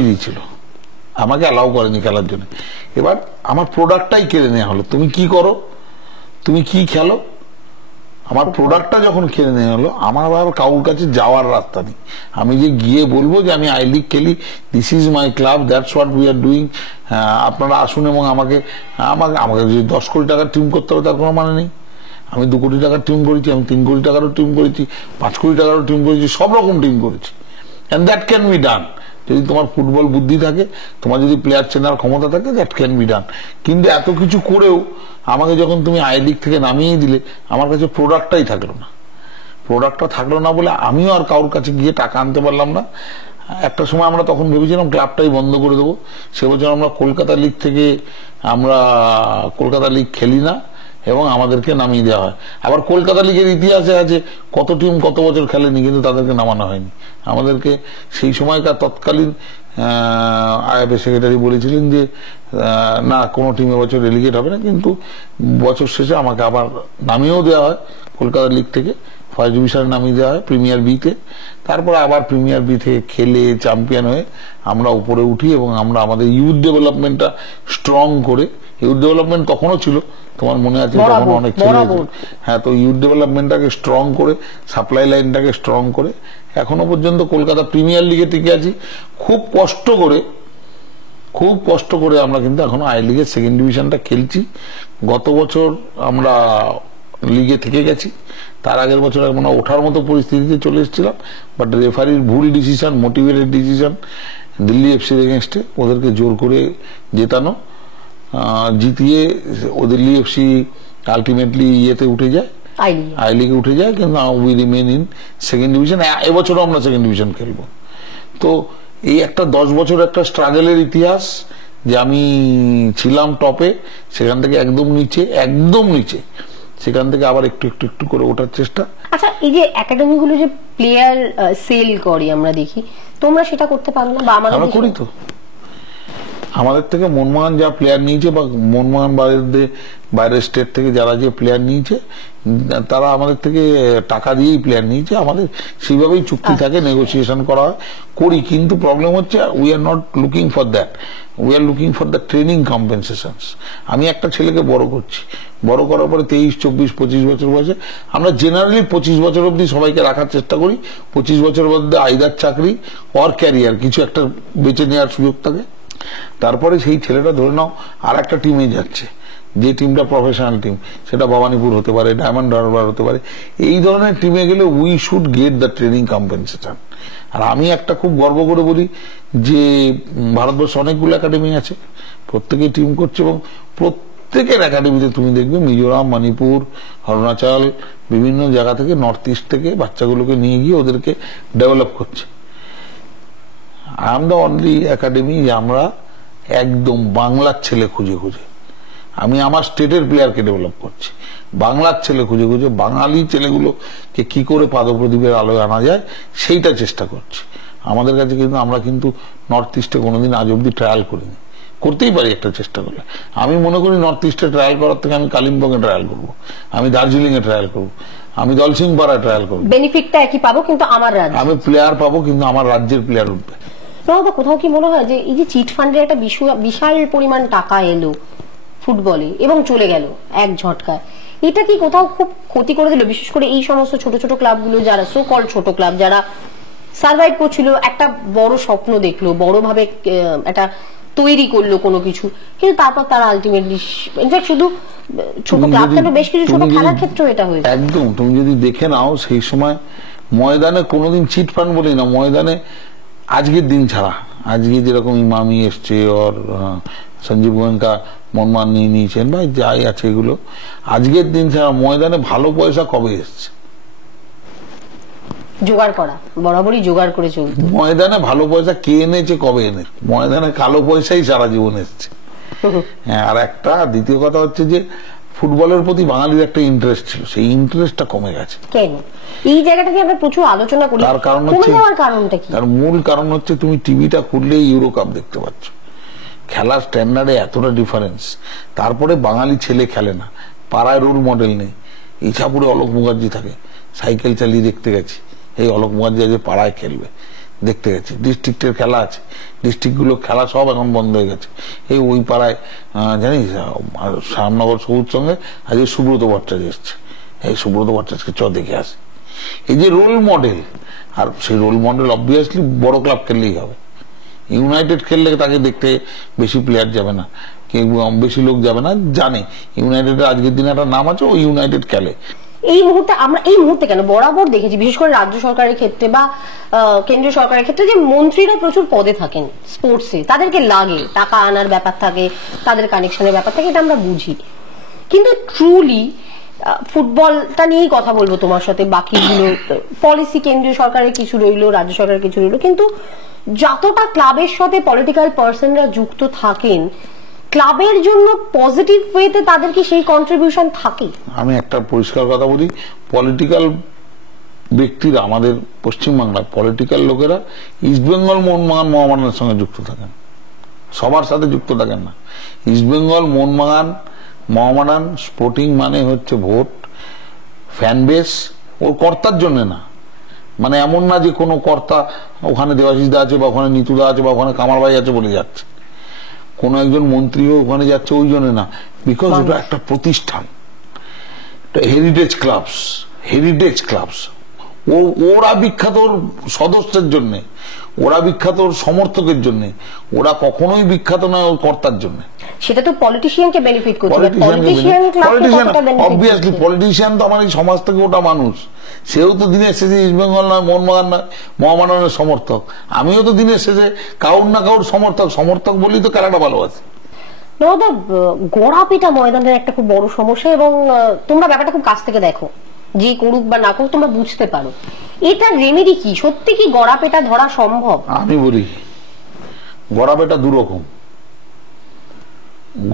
দিয়েছিল, আমাকে অ্যালাউ করেনি খেলার জন্য। এবার আমার প্রোডাক্টটাই কেড়ে নেওয়া হলো। তুমি কি করো, তুমি কি খেলো, আমার প্রোডাক্টটা যখন কিনে নেওয়া হলো, আমার আর কাউর কাছে যাওয়ার রাস্তা নেই। আমি যে গিয়ে বলবো যে আমি আই লিগ খেলি, this is my club, that's what we are doing, আপনারা আসুন এবং আমাকে যদি 10 কোটি টাকার টিম করতে হবে তার কোনো মানে নেই। আমি 2 কোটি টাকার টিম করেছি, আমি 3 কোটি টাকারও টিম করেছি, 5 কোটি টাকারও টিম করেছি, সব রকম টিম করেছি, and that can be done. যদি তোমার ফুটবল বুদ্ধি থাকে, তোমার যদি প্লেয়ার চেনার ক্ষমতা থাকে, দ্যাট ক্যান বি ডান। কিন্তু এত কিছু করেও আমাকে যখন তুমি আই লিগ থেকে নামিয়ে দিলে, আমার কাছে প্রোডাক্টটাই থাকলো না। প্রোডাক্টটা থাকলো না বলে আমিও আর কারোর কাছে গিয়ে টাকা আনতে পারলাম না। একটা সময় আমরা তখন ভেবেছিলাম ক্লাবটাই বন্ধ করে দেবো। সে বছর আমরা কলকাতা লিগ থেকে কলকাতা লিগ খেলি না এবং আমাদেরকে নামিয়ে দেওয়া হয়। আবার কলকাতা লিগের ইতিহাসে আছে কত টিম কত বছর খেলেনি, কিন্তু তাদেরকে নামানো হয়নি। আমাদেরকে সেই সময়কার তৎকালীন আইএফএ সেক্রেটারি বলেছিলেন যে না, কোনো টিম এবছর রেলিগেট হবে না, কিন্তু বছর শেষে আমাকে আবার নামিয়েও দেওয়া হয় কলকাতা লিগ থেকে, ফার্স্ট ডিভিশনে নামিয়ে দেওয়া হয় প্রিমিয়ার বিতে। তারপরে আবার প্রিমিয়ার বি থেকে খেলে চ্যাম্পিয়ন হয়ে আমরা উপরে উঠি এবং আমরা আমাদের ইউথ ডেভেলপমেন্টটা স্ট্রং করে, ইউথ ডেভেলপমেন্ট তখনও ছিল, তোমার মনে আছে তখন অনেক ছিল, হ্যাঁ, তো ইউথ ডেভেলপমেন্টটাকে স্ট্রং করে, সাপ্লাই লাইনটাকে স্ট্রং করে এখনো পর্যন্ত কলকাতা প্রিমিয়ার লিগে টিকে আছি। খুব কষ্ট করে আমরা কিন্তু এখনো আই লিগের 2nd ডিভিশনটা খেলছি। গত বছর আমরা লিগে থেকে গেছি, তার আগের বছর আমরা ওঠার মতো পরিস্থিতিতে চলে এসেছিলাম, বাট রেফারির ভুল ডিসিশন, মোটিভেটেড ডিসিশন, দিল্লি এফসির এগেনস্টে ওদেরকে জোর করে জেতানো, জিতিয়ে ও দিল্লি এফসি আলটিমেটলি ইয়েতে উঠে যায়, আই লিগে উঠে যায়, কিন্তু we remain in 2nd division. এবছরও আমরা 2nd ডিভিশন খেলবো। তো এই একটা 10 বছর একটা স্ট্রাগলের ইতিহাস, যে আমি ছিলাম টপে, সেখান থেকে একদম নিচে, সেখান থেকে আবার একটু করে ওঠার চেষ্টা। আচ্ছা, এই যে একাডেমি গুলো যে প্লেয়ার সেল করে আমরা দেখি, তোমরা সেটা করতে পারো না? বা আমরা করি তো। আমাদের থেকে মনমোহন যা প্লেয়ার নিয়েছে, বা মনমোহন বাইরের স্টেট থেকে যারা যে প্লেয়ার নিয়েছে, তারা আমাদের থেকে টাকা দিয়েই প্লেয়ার নিয়েছে। আমাদের সেইভাবেই চুক্তি থাকে, নেগোসিয়েশন করা হয়, করি। কিন্তু প্রবলেম হচ্ছে we are not looking for that, we are looking for the training compensations. আমি একটা ছেলেকে বড় করছি, বড় করার পরে 23, 24, 25 বছর বয়সে আমরা জেনারেলি 25 বছর অব্দি সবাইকে রাখার চেষ্টা করি। 25 বছরের মধ্যে আইদার চাকরি অর ক্যারিয়ার কিছু একটা বেছে নেওয়ার সুযোগ থাকে। তারপরে সেই ছেলেটা ধরে নাও আর একটা টিমে যাচ্ছে, যে টিমটা প্রফেশনাল টিম, সেটা ভবানীপুর হতে পারে, ডায়মন্ড হারবার হতে পারে, এই ধরনের টিমে গেলে we should get the training compensation. আর আমি একটা খুব গর্ব করে বলি যে ভারতবর্ষে অনেকগুলো একাডেমি আছে, প্রত্যেকেই টিম করছে, এবং প্রত্যেকের একাডেমিতে তুমি দেখবে মিজোরাম, মণিপুর, অরুণাচল, বিভিন্ন জায়গা থেকে, নর্থ ইস্ট থেকে বাচ্চাগুলোকে নিয়ে গিয়ে ওদেরকে ডেভেলপ করছে। I am the only academy আমরা একদম বাংলার ছেলে খুঁজে খুঁজে, আমি আমার স্টেটের প্লেয়ারকে ডেভেলপ করছি, বাংলার ছেলে খুঁজে খুঁজে বাঙালি ছেলেগুলোকে কি করে পাদপ্রদীপের আলোয় আনা যায় সেইটা চেষ্টা করছি। আমাদের কাছে কিন্তু আমরা কিন্তু নর্থ ইস্টে কোনোদিন আজ অব্দি ট্রায়াল করিনি, করতেই পারি একটা চেষ্টা করলে। আমি মনে করি নর্থ ইস্টে ট্রায়াল করার থেকে আমি কালিম্পং এ ট্রায়াল করবো, আমি দার্জিলিং এ ট্রায়াল করবো, আমি দলসিংপাড়ায় ট্রায়াল করবো। বেনিফিটটা একই পাবো, কিন্তু আমার রাজ্য, আমি প্লেয়ার পাবো, কিন্তু আমার রাজ্যের প্লেয়ার উঠবে। কোথাও কি মনে হয় যে এই যে চিট ফান্ডের একটা বিশাল পরিমাণ টাকা এলো ফুটবলে এবং চলে গেল এক ঝটকায়, এটা কি কোথাও খুব ক্ষতি করে দিল, বিশেষ করে এই সমস্ত ছোট ছোট ক্লাবগুলো, যারা সো কল ছোট ক্লাব, যারা সার্ভাইভ করছিল, একটা বড় স্বপ্ন দেখলো, বড়ভাবে একটা তৈরি করলো কোনো কিছু, কিন্তু তারপর তারা আলটিমেটলি, ইনফ্যাক্ট শুধু ছোট ক্লাব কেন, বেশ কিছু ছোট খেলার ক্ষেত্রেও এটা হয়েছে। একদম, তুমি যদি দেখে নাও সেই সময় ময়দানে কোনোদিন চিট ফান্ড বলি না, ময়দানে আজকের দিন ছাড়া, আজকে যেরকম ইমামি এসছে, ওর সঞ্জীব গোয়েঙ্কা মনমান নিয়ে নিয়েছেন, বা যাই আছে এগুলো, আজকের দিন ছাড়া ময়দানে ভালো পয়সা কবে এসছে? জোগাড় করা, বরাবরই জোগাড় করে চলতো। ময়দানে ভালো পয়সা কে এনেছে, কবে এনেছে? ময়দানে কালো পয়সাই সারা জীবন এসছে। হ্যাঁ, আর একটা দ্বিতীয় কথা হচ্ছে যে ফুটবলের প্রতি বাঙালির একটা ইন্টারেস্ট ছিল, সেই ইন্টারেস্টটা কমে গেছে। কেন এই জায়গাটা নিয়ে আমরা প্রচুর আলোচনা করি, তার কারণ কমে যাওয়ার কারণটা কি? তার মূল কারণ হচ্ছে তুমি টিভিটা খুললেই ইউরো কাপ দেখতে পাচ্ছ, খেলার স্ট্যান্ডার্ডে এতটা ডিফারেন্স। তারপরে বাঙালি ছেলে খেলে না, পাড়ায় রোল মডেল নেই। ইছাপুরে অলোক মুখার্জি থাকে, সাইকেল চালিয়ে দেখতে গেছি, এই অলোক মুখার্জি আজ পাড়ায় খেলবে, দেখতে গেছি। ডিস্ট্রিক্টের খেলা আছে, ডিস্ট্রিক্টগুলো খেলা সব এখন বন্ধ হয়ে গেছে। এই ওই পাড়ায় জানিস শ্যামনগর সবুজ সঙ্গে আজকে সুব্রত ভট্টাচার্য এসছে, এই সুব্রত ভট্টাচার্যকে চ দেখে আসে। এই যে রোল মডেল, আর সেই রোল মডেল অবভিয়াসলি বড় ক্লাব খেললেই হবে। ইউনাইটেড খেললে তাকে দেখতে বেশি প্লেয়ার যাবে না, কেউ বেশি লোক যাবে না, জানে ইউনাইটেডের আজকের দিনে একটা নাম আছে, ও ইউনাইটেড খেলে। এই মুহূর্তে কেন বরাবর দেখেছি, বিশেষ করে রাজ্য সরকারের ক্ষেত্রে বা কেন্দ্রীয় সরকারের ক্ষেত্রে, যে মন্ত্রীরা প্রচুর পদে থাকেন স্পোর্টসে, তাদেরকে লাগে, টাকা আনার ব্যাপার থাকে, তাদের কানেকশনের ব্যাপার থাকে, এটা আমরা বুঝি। কিন্তু ট্রুলি ফুটবলটা নিয়েই কথা বলবো তোমার সাথে, বাকিগুলো পলিসি কেন্দ্রীয় সরকারের কিছু রইলো, রাজ্য সরকারের কিছু রইলো, কিন্তু যতটা ক্লাবের সাথে পলিটিক্যাল পার্সনরা যুক্ত থাকেন, ক্লাবের জন্য পজিটিভ ওয়েতে তাদের কি সেই কন্ট্রিবিউশন থাকে? আমি একটা পরিষ্কার কথা বলি, পলিটিক্যাল ব্যক্তিরা, আমাদের পশ্চিমবাংলার পলিটিক্যাল লোকেরা ইস্টবেঙ্গল মোহনবাগান মহামারানের সঙ্গে যুক্ত থাকেন, সবার সাথে যুক্ত থাকেন না। ইস্টবেঙ্গল মোহনবাগান মহামারান স্পোর্টিং মানে হচ্ছে ভোট, ফ্যান বেস, ওর কর্তার জন্য না। মানে এমন না যে কোনো কর্তা ওখানে দেবাশিস দা আছে, বা ওখানে নিতুদা আছে, বা ওখানে কামার ভাই আছে বলে যাচ্ছে, কোন একজন মন্ত্রীও ওখানে যাচ্ছে ওই জন্য না, বিকজ ওটা একটা প্রতিষ্ঠান, হেরিটেজ ক্লাবস। ওরা বিখ্যাত ওর সদস্যের জন্য, ওরা বিখ্যাত ওর সমর্থকের জন্য, ওরা কখনোই বিখ্যাত নয় ওর কর্তার জন্য। সেটা তো পলিটিশিয়ানকে বেনিফিট করছে, অবভিয়াসলি পলিটিশিয়ান তো আমার এই সমাজ থেকে ওটা মানুষ, সেও তো দিনের শেষে ইস্টবেঙ্গল নয়, মোহনবাগান নয়, মহামারানের সমর্থক। আমিও তো দিনের শেষে কাউর না কাউর সমর্থক বলেই তো খেলাটা ভালোবাসি। গোড়াপিটা ময়দানের একটা খুব বড় সমস্যা, এবং তোমরা ব্যাপারটা খুব কাছ থেকে দেখো, যে করুক বা না করুক তোমরা বুঝতে পারো এটা রেমেডি কি। সত্যি কি গড়াপেটা ধরা সম্ভব? আমি বলি গড়াপেটা দুরকম।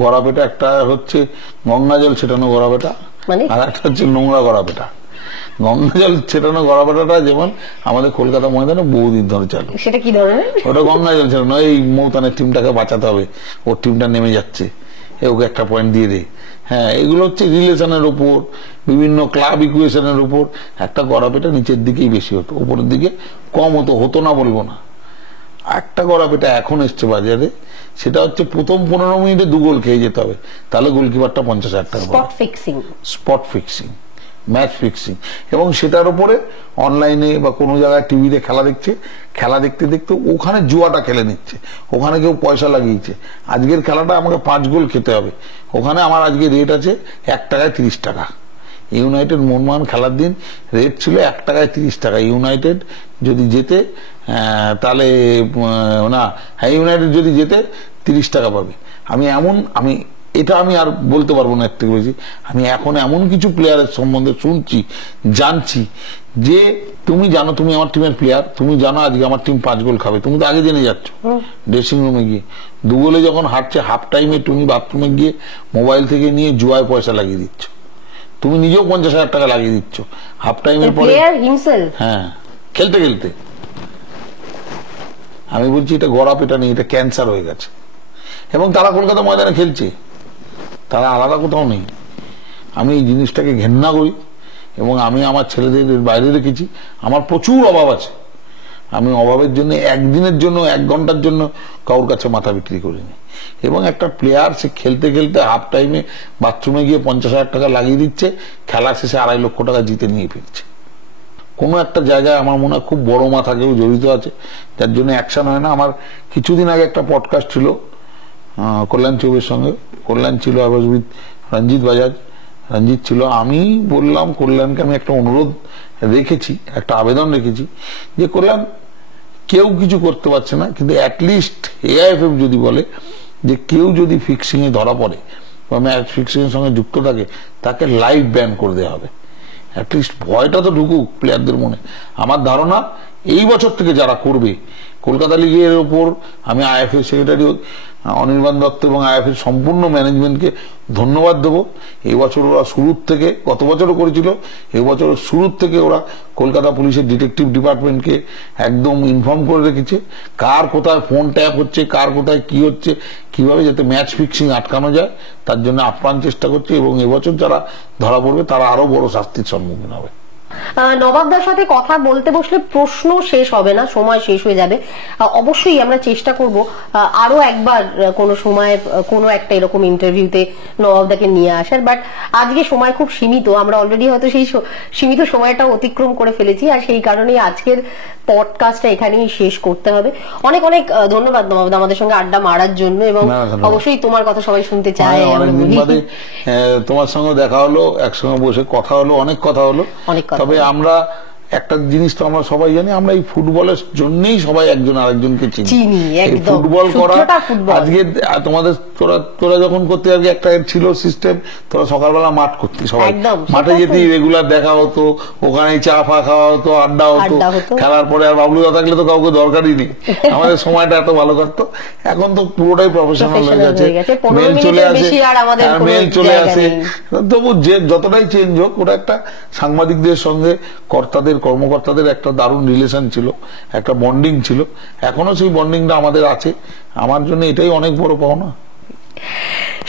গড়াপেটা একটা হচ্ছে গঙ্গা জল ছেটানো গড়াপেটা, মানে আর একটা হচ্ছে নোংরা গড়াপেটা। গঙ্গা জল ছেটানো গড়াপেটাটা যেমন আমাদের কলকাতা ময়দানে বহুদিন ধরে চালু। সেটা কি ধরনের? ওটা গঙ্গা জল ছেটানো, এই মৌতানের টিমটাকে বাঁচাতে হবে, ওর টিমটা নেমে যাচ্ছে, ওকে একটা পয়েন্ট দিয়ে দে। হ্যাঁ, এগুলো হচ্ছে রিলেশনের উপর, বিভিন্ন ক্লাব ইকুয়েশনের উপর। একটা গড়াপেটা নিচের দিকেই বেশি হতো, উপরের দিকে কম হতো না বলবো না। একটা গড়াপেটা এখন এসছে বাজারে, সেটা হচ্ছে প্রথম 15 মিনিটে 2 গোল খেয়ে যেতে হবে, তাহলে গোলকিপারটা 50,000 টাকা। Spot fixing. ম্যাচ ফিক্সিং, এবং সেটার উপরে অনলাইনে বা কোনো জায়গায় টিভিতে খেলা দেখছে, খেলা দেখতে দেখতে ওখানে জুয়াটা খেলে নিচ্ছে, ওখানে কেউ পয়সা লাগিয়েছে, আজকের খেলাটা আমাকে 5 গোল খেতে হবে, ওখানে আমার আজকে রেট আছে 1 টাকায় 30 টাকা। ইউনাইটেড মোহনবাগান খেলার দিন রেট ছিল 1 টাকায় 30 টাকা। ইউনাইটেড যদি জেতে তাহলে না, হ্যাঁ ইউনাইটেড যদি জেতে 30 টাকা পাবে। আমি এটা আমি আর বলতে পারবো না এর থেকে বেশি। আমি এখন এমন কিছু প্লেয়ারের সম্বন্ধে শুনছি, জানছি, যে তুমি জানো তুমি আমার টিমের প্লেয়ার, তুমি জানো আজকে আমার টিম 5 গোল খাবে, তুমি তো আগে জেনে যাচ্ছ ড্রেসিং রুমে গিয়ে। 2 গোলে যখন হারছে হাফ টাইমে তুমি বাথরুমে গিয়ে মোবাইল থেকে নিয়ে জুয়ায় পয়সা লাগিয়ে দিচ্ছ, তুমি নিজেও 50,000 টাকা লাগিয়ে দিচ্ছ হাফ টাইমের পরে। হ্যাঁ, খেলতে খেলতে। আমি বলছি এটা গড়াপ, এটা নেই, এটা ক্যান্সার হয়ে গেছে। এবং তারা কলকাতা ময়দানে খেলছে, তারা আলাদা কোথাও নেই। আমি এই জিনিসটাকে ঘেন্না করি এবং আমি আমার ছেলেদের বাইরে রেখেছি। আমার প্রচুর অভাব আছে, আমি অভাবের জন্য একদিনের জন্য 1 ঘন্টার জন্য কারোর কাছে মাথা বিক্রি করিনি। এবং একটা প্লেয়ার সে খেলতে খেলতে হাফ টাইমে বাথরুমে গিয়ে 50,000 টাকা লাগিয়ে দিচ্ছে, খেলা শেষে 2.5 লক্ষ টাকা জিতে নিয়ে ফিরছে। কোনো একটা জায়গায় আমার মনে হয় খুব বড় মাথা কেউ জড়িত আছে, যার জন্য অ্যাকশন হয় না। আমার কিছুদিন আগে একটা পডকাস্ট ছিল কল্যাণ চৌবের সঙ্গে, কল্যাণ ছিল আবাসবিদ রঞ্জিত বাজাজ, রঞ্জিত ছিল। আমি বললাম কল্যাণকে, আমি একটা অনুরোধ রেখেছি, একটা আবেদন রেখেছি, যে কল্যাণ কেউ কিছু করতে পারছে না, কিন্তু অ্যাটলিস্ট এআইএফএফ যদি বলে যে কেউ যদি ফিক্সিং এ ধরা পড়ে বা ম্যাচ ফিক্সিং এর সঙ্গে যুক্ত থাকে তাকে লাইভ ব্যান করে দেওয়া হবে। অ্যাটলিস্ট ভয়টা তো ঢুকুক প্লেয়ারদের মনে। আমার ধারণা এই বছর থেকে যারা করবে, কলকাতা লিগের ওপর আমি আইএফএ সেক্রেটারি অনির্বাণ দত্ত এবং আইএফএর সম্পূর্ণ ম্যানেজমেন্টকে ধন্যবাদ দেবো। এই বছর ওরা শুরুর থেকে, গত বছরও করেছিল, এই বছর শুরুর থেকে ওরা কলকাতা পুলিশের ডিটেকটিভ ডিপার্টমেন্টকে একদম ইনফর্ম করে রেখেছে কার কোথায় ফোন ট্যাপ হচ্ছে, কার কোথায় কি হচ্ছে, কিভাবে যাতে ম্যাচ ফিক্সিং আটকানো যায় তার জন্য আপ্রাণ চেষ্টা করছে। এবং এবছর যারা ধরা পড়বে তারা আরো বড় শাস্তির সম্মুখীন হবে। নবাবদার সাথে কথা বলতে বসলে প্রশ্ন শেষ হবে না, সময় শেষ হয়ে যাবে। অবশ্যই আমরা চেষ্টা করব আরো একবার কোনো সময় কোনো একটা এরকম ইন্টারভিউতে নবাবদাকে নিয়ে আসার, বাট আজকে সময় খুব সীমিত, আমরা অলরেডি হয়তো সেই সীমিত সময়টা অতিক্রম করে ফেলেছি, আর সেই কারণেই আজকের পডকাস্টটা এখানেই শেষ করতে হবে। অনেক অনেক ধন্যবাদ নবাবদা আমাদের সঙ্গে আড্ডা মারার জন্য, এবং অবশ্যই তোমার কথা সবাই শুনতে চায়। তোমার সঙ্গে দেখা হলো, একসঙ্গে বসে কথা হলো, অনেক কথা হলো। তবে আমরা একটা জিনিস তো আমরা সবাই জানি, আমরা এই ফুটবলের জন্যই সবাই একজন আরেকজনকে চিনি। ফুটবল করা আজকে তোমাদের তোরা যখন করতে আগে একটা ছিল সিস্টেম, তোরা সকালবেলা মাঠ করতি, সবাই মাঠে যেতে রেগুলার দেখা হতো, ওখানে চা ফা খাওয়া হতো, আড্ডা হতো, খেলার পরে আর বাবলুদা থাকলে তো কাউকে দরকারই নেই। আমাদের সময়টা এত ভালো কাটতো। এখন তো পুরোটাই প্রফেশনাল হয়ে গেছে, মেল চলে আসে, মেল চলে আসে। তবু যে যতটাই চেঞ্জ হোক, ওটা একটা সাংবাদিকদের সঙ্গে কর্মকর্তাদের একটা দারুণ রিলেশন ছিল, একটা বন্ডিং ছিল। এখনো সেই বন্ডিংটা আমাদের আছে। আমার জন্য এটাই অনেক বড় পাওনা।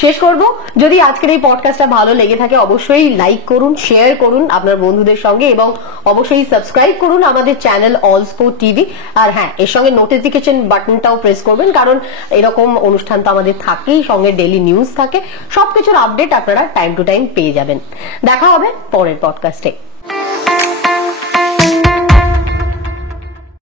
শেষ করব, যদি আজকের এই পডকাস্টটা ভালো লেগে থাকে অবশ্যই লাইক করুন, শেয়ার করুন আপনার বন্ধুদের সঙ্গে, এবং অবশ্যই সাবস্ক্রাইব করুন আমাদের চ্যানেল অল স্পোর্ট টিভি। আর হ্যাঁ, এর সঙ্গে নোটিফিকেশন বাটনটাও প্রেস করবেন, কারণ এরকম অনুষ্ঠান তো আমাদের থাকেই, সঙ্গে ডেইলি নিউজ থাকে, সবকিছুর আপডেট আপনারা টাইম টু টাইম পেয়ে যাবেন। দেখা হবে পরের পডকাস্টে।